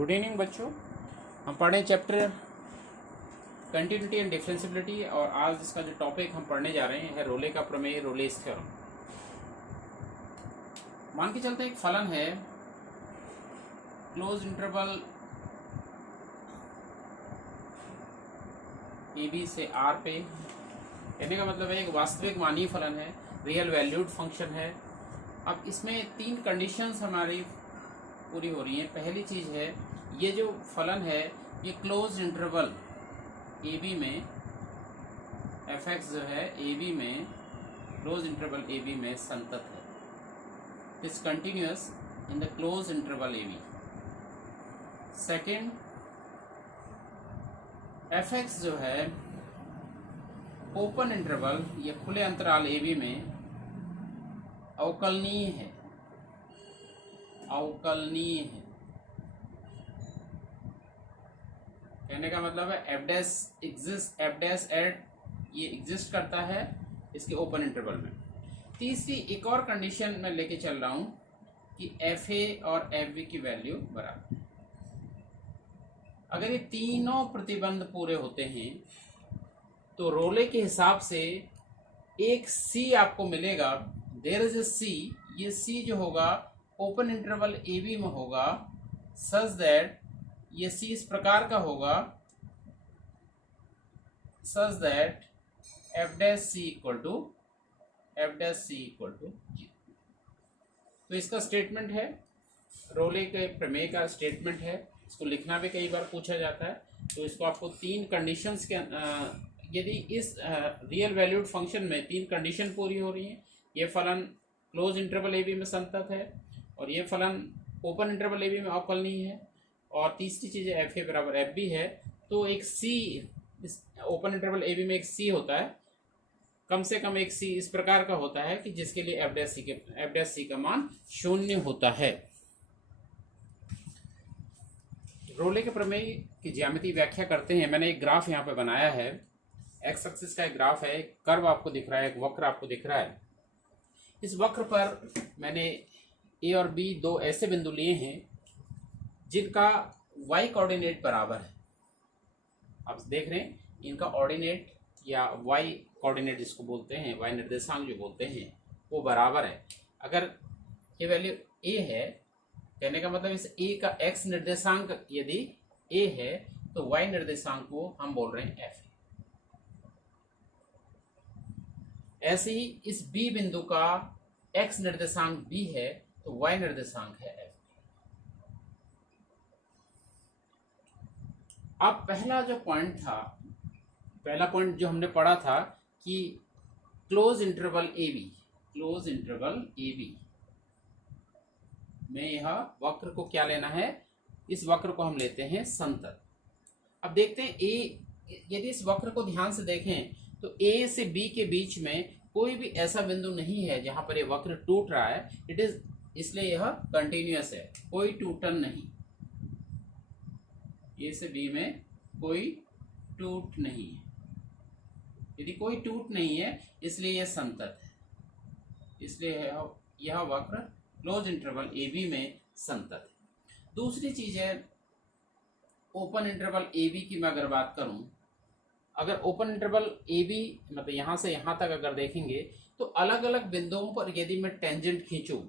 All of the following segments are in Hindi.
गुड इवनिंग बच्चों। हम पढ़ें चैप्टर कंटिन्यूटी एंड डिफरेंशियबिलिटी और आज इसका जो टॉपिक हम पढ़ने जा रहे हैं है रोले का प्रमेय, रोलेस थ्योरम। मान के चलते एक फलन है क्लोज इंटरवल ए बी से आर पे। कहने का मतलब है एक वास्तविक मानीय फलन है, रियल वैल्यूड फंक्शन है। अब इसमें तीन कंडीशंस हमारी पूरी हो रही हैं। पहली चीज़ है ये जो फलन है ये क्लोज इंटरवल ए बी में एफ एक्स जो है ए बी में क्लोज इंटरवल ए बी में संतत है, is continuous in the close interval A B. Second, F X जो है ओपन इंटरवल या खुले अंतराल ए बी में अवकलनीय है, अवकलनीय है। कहने का मतलब है F dash exist, F dash at ये एग्जिस्ट करता है इसके ओपन इंटरवल में। तीसरी एक और कंडीशन मैं लेके चल रहा हूं कि एफ ए और एफ बी की वैल्यू बराबर है। अगर ये तीनों प्रतिबंध पूरे होते हैं तो रोले के हिसाब से एक सी आपको मिलेगा। देयर इज ए सी, ये सी जो होगा ओपन इंटरवल ए बी में होगा सच दैट ये सी इस प्रकार का होगा such that F dash C equal to zero. तो इसका स्टेटमेंट है, रोले के प्रमेय का स्टेटमेंट है। इसको लिखना भी कई बार पूछा जाता है। तो इसको आपको तीन कंडीशंस के यदि इस रियल वैल्यूड फंक्शन में तीन कंडीशन पूरी हो रही हैं, ये फलन क्लोज इंटरवल ए बी में संतत है और ये फलन ओपन इंटरवल ए बी में अवकलनीय है और तीसरी चीज़ एफ ए बराबर एफ बी है, तो एक सी इस ओपन इंटरवल ए बी में एक सी होता है, कम से कम एक सी इस प्रकार का होता है कि जिसके लिए एफ डैश सी का मान 0 होता है। रोले के प्रमेय की ज्यामिति व्याख्या करते हैं। मैंने एक ग्राफ यहाँ पे बनाया है, एक्स एक्सिस का एक ग्राफ है, एक कर्व आपको दिख रहा है, एक वक्र आपको दिख रहा है। इस वक्र पर मैंने ए और बी दो ऐसे बिंदु लिए हैं जिनका y कोऑर्डिनेट बराबर है। आप देख रहे हैं इनका ऑर्डिनेट या y कोऑर्डिनेट जिसको बोलते हैं, y निर्देशांक जो बोलते हैं, वो बराबर है। अगर ये वैल्यू a है, कहने का मतलब इस a का x निर्देशांक यदि a है तो y निर्देशांक को हम बोल रहे हैं f। ऐसे ही इस b बिंदु का x निर्देशांक b है तो y निर्देशांक है f। अब पहला जो पॉइंट था, पहला पॉइंट जो हमने पढ़ा था कि क्लोज इंटरवल ए बी में यह वक्र को क्या लेना है, इस वक्र को हम लेते हैं संतत। अब देखते हैं यदि इस वक्र को ध्यान से देखें तो ए से बी के बीच में कोई भी ऐसा बिंदु नहीं है जहां पर यह वक्र टूट रहा है। इट इज, इसलिए यह कंटिन्यूअस है, कोई टूटन नहीं। ए से बी में कोई टूट नहीं है। यदि कोई टूट नहीं है इसलिए यह संतत है, इसलिए यह वक्र क्लोज इंटरवल ए बी में संतत है। दूसरी चीज है ओपन इंटरवल ए बी की मैं अगर बात करूं, अगर ओपन इंटरवल ए बी मतलब यहां से यहां तक अगर देखेंगे तो अलग अलग बिंदुओं पर यदि मैं टेंजेंट खींचूं,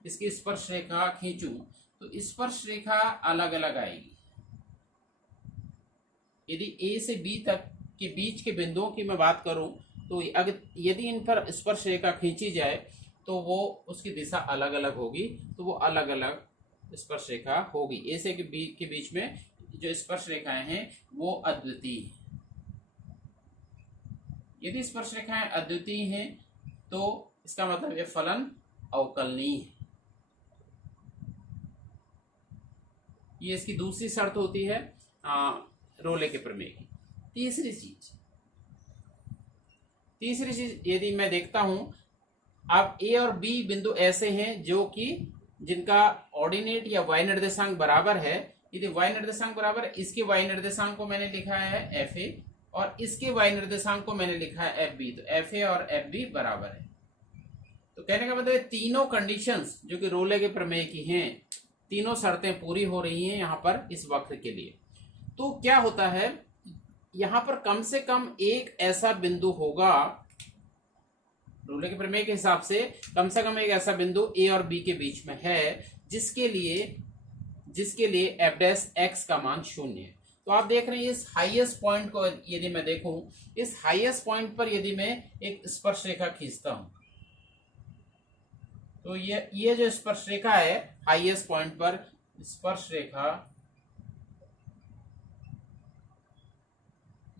इसकी स्पर्श रेखा खींचूं, तो स्पर्श रेखा अलग अलग आएगी। यदि ए से बी तक के बीच के बिंदुओं की मैं बात करूं तो अगर यदि इन पर स्पर्श रेखा खींची जाए तो वो उसकी दिशा अलग अलग होगी, तो वो अलग अलग स्पर्श रेखा होगी। ए से बी के बीच में जो स्पर्श रेखाएं हैं वो अद्वितीय हैं। यदि स्पर्श रेखाएं अद्वितीय हैं तो इसका मतलब ये फलन अवकलनीय है। ये इसकी दूसरी शर्त होती है रोले के प्रमेय की। तीसरी चीज यदि मैं देखता हूं, अब ए और बी बिंदु ऐसे हैं जो कि जिनका ऑर्डिनेट या y निर्देशांक बराबर है। यदि y निर्देशांक बराबर है, इसके y निर्देशांक को मैंने लिखा है एफ ए और इसके y निर्देशांक को मैंने लिखा है एफ बी, तो एफ ए और एफ बी बराबर है। तो कहने का मतलब तीनों कंडीशंस जो कि रोले के प्रमेय की हैं तीनों शर्तें पूरी हो रही हैं यहाँ पर इस वक्र के लिए। तो क्या होता है, यहाँ पर कम से कम एक ऐसा बिंदु होगा, रोले के प्रमेय के हिसाब से कम एक ऐसा बिंदु ए और बी के बीच में है जिसके लिए एफ डैश एक्स का मान 0 है। तो आप देख रहे हैं इस हाईएस्ट पॉइंट को यदि मैं देखूं, इस हाईएस्ट पॉइंट पर यदि मैं एक स्पर्श रेखा खींचता हूं, तो ये जो स्पर्श रेखा है हाईएस्ट पॉइंट पर, स्पर्श रेखा,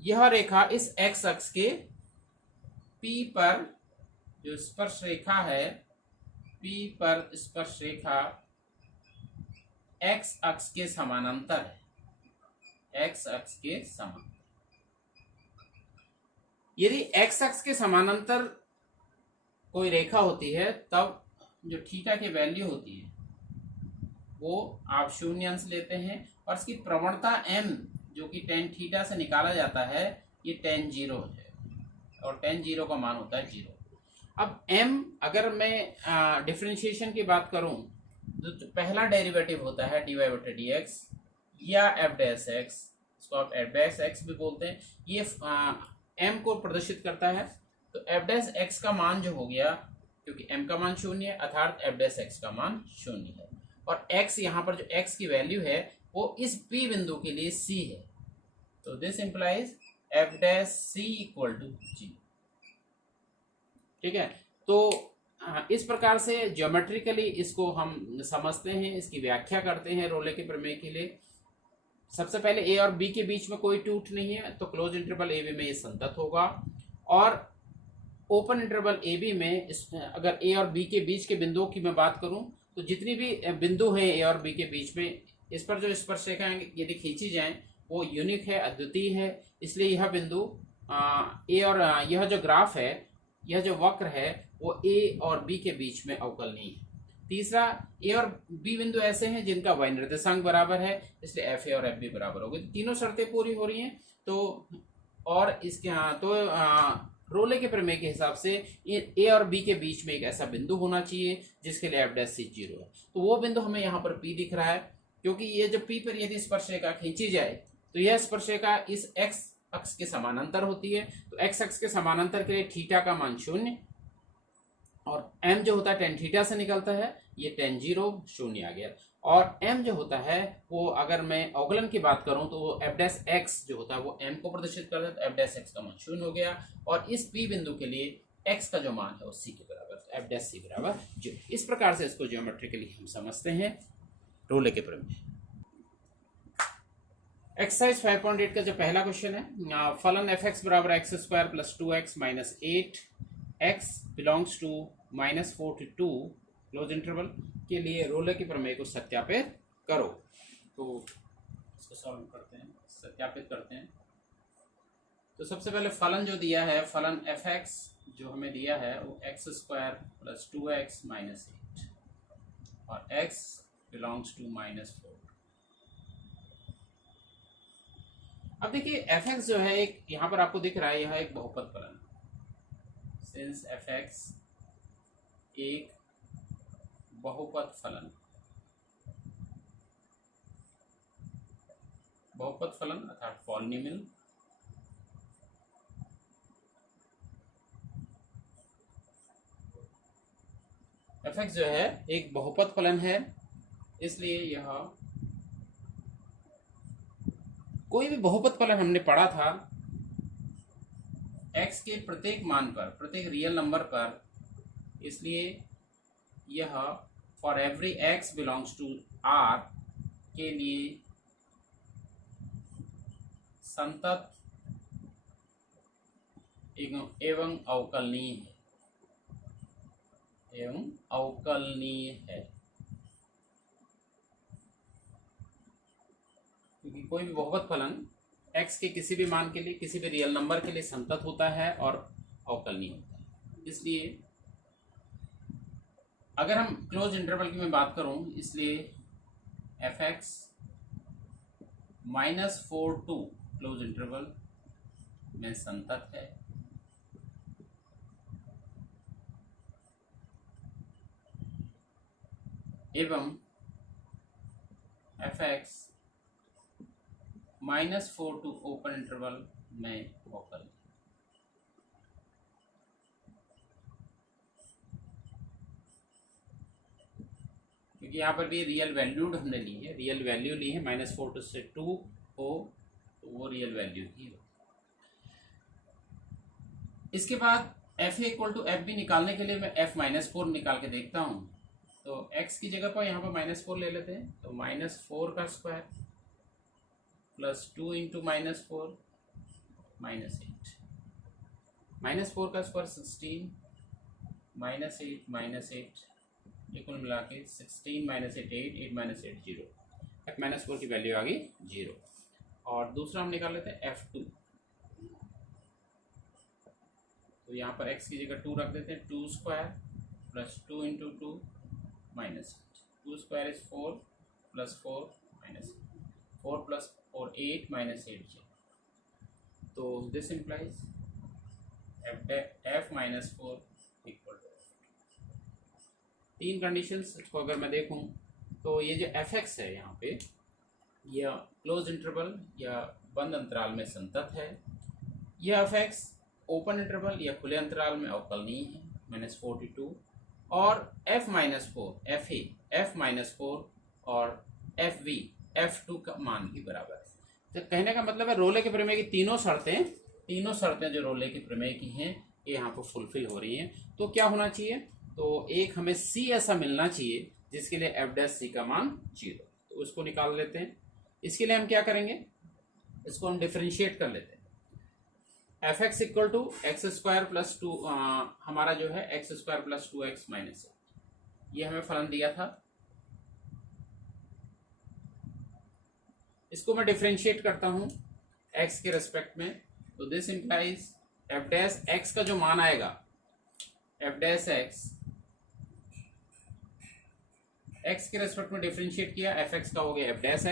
यह रेखा इस एक्स अक्ष के पी पर, जो स्पर्श रेखा है पी पर स्पर्श रेखा एक्स अक्ष के समानांतर है, एक्स अक्ष के समानांतर। यदि एक्स अक्ष के समानांतर कोई रेखा होती है तब जो थीटा की वैल्यू होती है वो आप 0 अंश लेते हैं, और इसकी प्रवणता m जो कि tan थीटा से निकाला जाता है ये tan 0 है, और tan 0 का मान होता है 0। अब m अगर मैं डिफरेंशिएशन की बात करूं तो पहला डेरिवेटिव होता है dy बटे dx या f डैश x, इसको आप f डैश x भी बोलते हैं, ये m को प्रदर्शित करता है। तो f डैश x का मान जो हो गया, क्योंकि m का मान 0 है अर्थात f डैश x का मान 0 है, और x यहाँ पर जो x की वैल्यू है वो इस p बिंदु के लिए c है। तो this implies f dash c equal to g। ठीक है, तो इस प्रकार से ज्योमेट्रिकली इसको हम समझते हैं, इसकी व्याख्या करते हैं रोले के प्रमेय के लिए। सबसे पहले ए और बी के बीच में कोई टूट नहीं है तो क्लोज इंटरवल ए बी में ये संतत होगा, और ओपन इंटरवल ए बी में अगर ए और बी के बीच के बिंदुओं की मैं बात करूं तो जितनी भी बिंदु हैं ए और बी के बीच में, इस पर जो स्पर्श रेखाएं यदि खींची जाएं वो यूनिक है, अद्वितीय है, इसलिए यह बिंदु ए और यह जो ग्राफ है, यह जो वक्र है वो ए और बी के बीच में अवकलनीय है। तीसरा, ए और बी बिंदु ऐसे हैं जिनका y निर्देशांक बराबर है, इसलिए एफ ए और एफ बी बराबर हो गए। तीनों शर्तें पूरी हो रही हैं। तो और इसके रोले के प्रमेय के हिसाब से ए और बी के बीच में एक ऐसा बिंदु होना चाहिए जिसके लिए एफ डैश सी 0 है। तो वो बिंदु हमें यहाँ पर पी दिख रहा है, क्योंकि ये जो पी पर यदि स्पर्श रेखा खींची जाए तो यह स्पर्श रेखा इस एक्स अक्ष के समानांतर होती है। तो एक्स अक्ष के समानांतर के लिए थीटा का मान 0, और m जो होता है tan थीटा से निकलता है, ये tan 0 0 आ गया। और m जो होता है वो अगर मैं अवकलन की बात करूं तो वो f डैश x जो होता है वो m को प्रदर्शित करता है, तो f डैश x का मान 0 हो गया, और इस p बिंदु के लिए x का जो मान है वो c के बराबर, तो f डैश c बराबर 0। इस प्रकार से इसको ज्योमेट्रिकली हम समझते हैं रोले के प्रमेय। एक्सरसाइज 5.8 का जो पहला क्वेश्चन है, फलन f(x) बराबर x² plus 2x minus 8 x belongs to -4 to 2 close interval के लिए रोले के प्रमेय को सत्यापित करो। तो इसको सॉल्व करते हैं, सत्यापित करते हैं। तो सबसे पहले फलन जो दिया है, फलन f(x) जो हमें दिया है वो x² प्लस 2x माइनस 8 और x बिलोंग्स टू -4। अब देखिए f(x) जो है एक यहाँ पर आपको दिख रहा है, यह एक बहुपद फलन। सिंस f(x) एक बहुपद फलन, बहुपद फलन अर्थात पॉलिनोमियल, f(x) जो है एक बहुपद फलन है, इसलिए यह कोई भी बहुपद फलन हमने पढ़ा था x के प्रत्येक मान पर, प्रत्येक रियल नंबर पर, इसलिए यह for every x belongs to r के लिए संतत एवं अवकलनीय है, एवं अवकलनीय है। क्योंकि कोई भी बहुपद फलन x के किसी भी मान के लिए, किसी भी रियल नंबर के लिए संतत होता है और अवकलनीय होता है। इसलिए अगर हम क्लोज इंटरवल की मैं बात करूं, इसलिए f(x) -4 to क्लोज इंटरवल में संतत है, एवं F X -4 to open interval में वोकल। क्योंकि यहाँ पर भी रियल वैल्यूड हमने ली है, रियल वैल्यू ली है, -4 टू से 2 हो तो वो रियल वैल्यू ही हो। इसके बाद F A equal to F B निकालने के लिए मैं f -4 निकाल के देखता हूँ। तो x की जगह पर यहाँ पर -4 ले लेते हैं, तो -4 का स्क्वायर प्लस 2 इंटू -4 -8, -4 का स्क्वायर 16 -8 ये कुल मिला के 16 -8 8 -8 0, f -4 की वैल्यू आ गई 0। और दूसरा हम निकाल लेते हैं f2, तो यहाँ पर x की जगह 2 रख देते हैं, 2 square plus 2 into 2 -8, 2 square is 4 plus 4 -4 plus 4 8 -8 0। तो this implies f -4 equal to. तीन कंडीशंस को अगर मैं देखूं तो ये जो एफ एक्स है यहाँ पे, यह क्लोज इंटरवल या बंद अंतराल में संतत है। यह एफ एक्स ओपन इंटरवल या खुले अंतराल में अवकलनीय है -42, और f -4 और fv f2 का मान भी बराबर है। तो कहने का मतलब है रोले के प्रमेय की तीनों शर्तें जो रोले के प्रमेय की हैं ये यहाँ पर फुलफिल हो रही हैं। तो क्या होना चाहिए, तो एक हमें c ऐसा मिलना चाहिए जिसके लिए f' का मान 0, तो उसको निकाल लेते हैं। इसके लिए हम क्या करेंगे, इसको हम डिफरेंशिएट कर लेते हैं। F X equal to X square plus 2, हमारा जो है एक्स स्क्वायर प्लस 2x -8, ये हमें फलन दिया था। इसको मैं डिफरेंशिएट करता हूं x के रेस्पेक्ट में, तो दिस इंप्लाइज f' का जो मान आएगा, f' x के रेस्पेक्ट में डिफरेंशिएट किया, f(x) का हो गया f',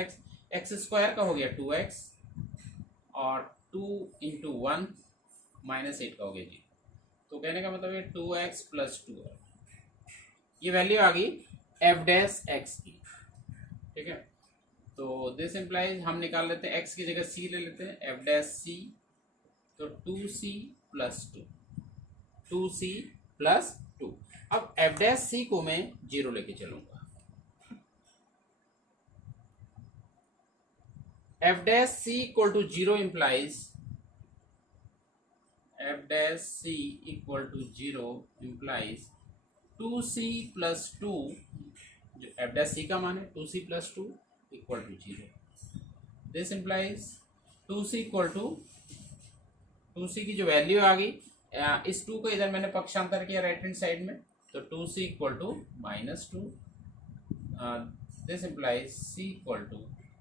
x स्क्वायर का हो गया 2x, और 2 इंटू 1 -8 का हो गया जी। तो कहने का मतलब है 2x प्लस 2, ये वैल्यू आ गई f' की, ठीक है। तो दिस इम्प्लाइज हम निकाल लेते हैं, x की जगह c ले लेते हैं, f', तो 2c प्लस 2। अब f' को मैं 0 लेके चलूंगा, f' equal to 0 implies f' equal to 0 implies 2c plus 2, जो f' का मान है 2c plus 2 equal to 0। This implies 2c equal to 2c की जो वैल्यू आ गई, इस 2 को इधर मैंने पक्षांतर किया राइट हैंड साइड में, तो 2c equal to -2। This implies c equal to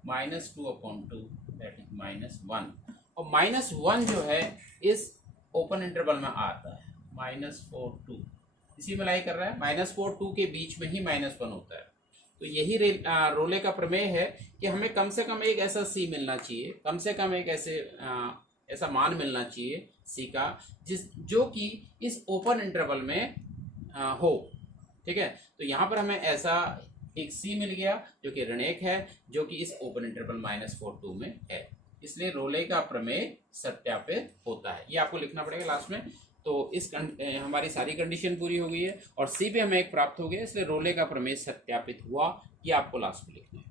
-2/2, that is -1, और -1 जो है इस ओपन इंटरवल में आता है, -4 2 इसी में लाई कर रहा है, -4 2 के बीच में ही -1 होता है। तो यही रोले का प्रमेय है कि हमें कम से कम एक ऐसा c मिलना चाहिए, कम से कम एक ऐसा मान मिलना चाहिए c का जो कि इस ओपन इंटरवल में हो, ठीक है। तो यहाँ पर हमें ऐसा एक c मिल गया जो कि ऋणिक है, जो कि इस ओपन इंटरवल -4 2 में है, इसलिए रोले का प्रमेय सत्यापित होता है। ये आपको लिखना पड़ेगा लास्ट में। तो हमारी सारी कंडीशन पूरी हो गई है और सी भी हमें एक प्राप्त हो गया, इसलिए रोले का प्रमेय सत्यापित हुआ, ये आपको लास्ट में लिखना है।